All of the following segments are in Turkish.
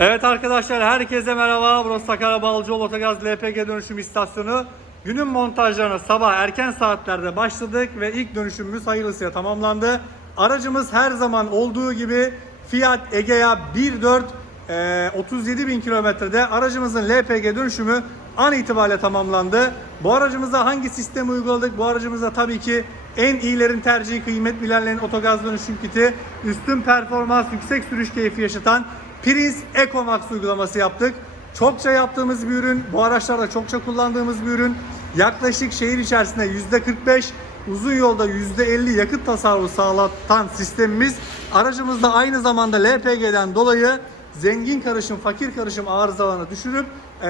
Evet arkadaşlar herkese merhaba. Burası Sakarya Balcıoğlu Otogaz LPG dönüşüm istasyonu. Günün montajlarına sabah erken saatlerde başladık ve ilk dönüşümümüz hayırlısıyla tamamlandı. Aracımız her zaman olduğu gibi Fiat Egea 1.4 e, 37 bin kilometrede aracımızın LPG dönüşümü an itibariyle tamamlandı. Bu aracımıza hangi sistemi uyguladık? Bu aracımıza tabii ki en iyilerin tercihi kıymet bilenlerin otogaz dönüşüm kiti, üstün performans, yüksek sürüş keyfi yaşatan Prince EcoMax uygulaması yaptık. Çokça yaptığımız bir ürün, bu araçlarda çokça kullandığımız bir ürün. Yaklaşık şehir içerisinde %45, uzun yolda %50 yakıt tasarrufu sağlatan sistemimiz aracımızda aynı zamanda LPG'den dolayı zengin karışım, fakir karışım arızalarını düşürüp eee,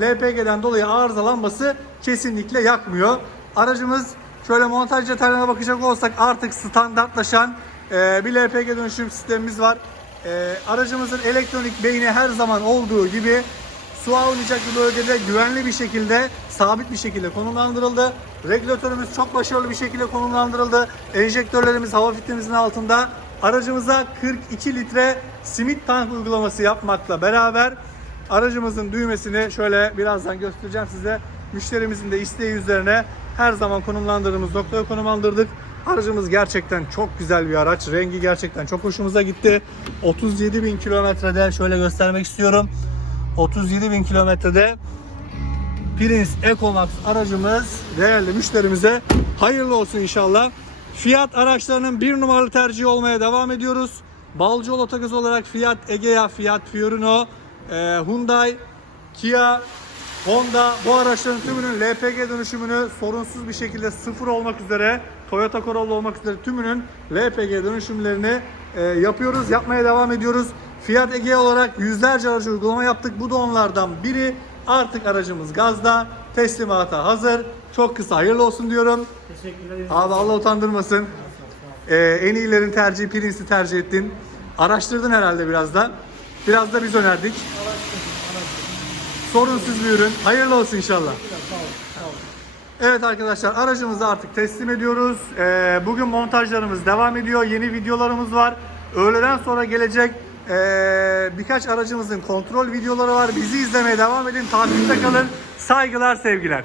LPG'den dolayı arıza lambası kesinlikle yakmıyor. Aracımız şöyle montaj detaylarına bakacak olsak artık standartlaşan eee, bir LPG dönüşüm sistemimiz var. Eee, aracımızın elektronik beyni her zaman olduğu gibi su almayacak bir bölgede güvenli bir şekilde, sabit bir şekilde konumlandırıldı. Regülatörümüz çok başarılı bir şekilde konumlandırıldı. Enjektörlerimiz hava filtremizin altında. Aracımıza 42 litre simit tank uygulaması yapmakla beraber aracımızın düğmesini şöyle birazdan göstereceğim size. Müşterimizin de isteği üzerine her zaman konumlandırdığımız noktaya konumlandırdık. Aracımız gerçekten çok güzel bir araç. Rengi gerçekten çok hoşumuza gitti. 37 bin kilometrede şöyle göstermek istiyorum. 37 bin kilometrede Prince EcoMax aracımız değerli müşterimize hayırlı olsun inşallah. Fiyat araçlarının bir numaralı tercihi olmaya devam ediyoruz. Balcıoğlu Otogaz olarak Fiat Egea, Fiat Fiorino, e, Hyundai, Kia, Honda bu araçların tümünün LPG dönüşümünü sorunsuz bir şekilde sıfır olmak üzere Toyota Corolla olmak üzere tümünün LPG dönüşümlerini e, yapıyoruz, yapmaya devam ediyoruz. Fiat Egea olarak yüzlerce aracı uygulama yaptık. Bu da onlardan biri. Artık aracımız gazda, teslimata hazır. Çok kısa hayırlı olsun diyorum. Teşekkür ederim. Abi Allah utandırmasın. Ee, en iyilerin tercihi Prince'i tercih ettin. Araştırdın herhalde biraz da. Biraz da biz önerdik. Sorunsuz bir ürün. Hayırlı olsun inşallah. Evet arkadaşlar aracımızı artık teslim ediyoruz. Ee, bugün montajlarımız devam ediyor. Yeni videolarımız var. Öğleden sonra gelecek ee, birkaç aracımızın kontrol videoları var. Bizi izlemeye devam edin. Takipte kalın. Saygılar, sevgiler.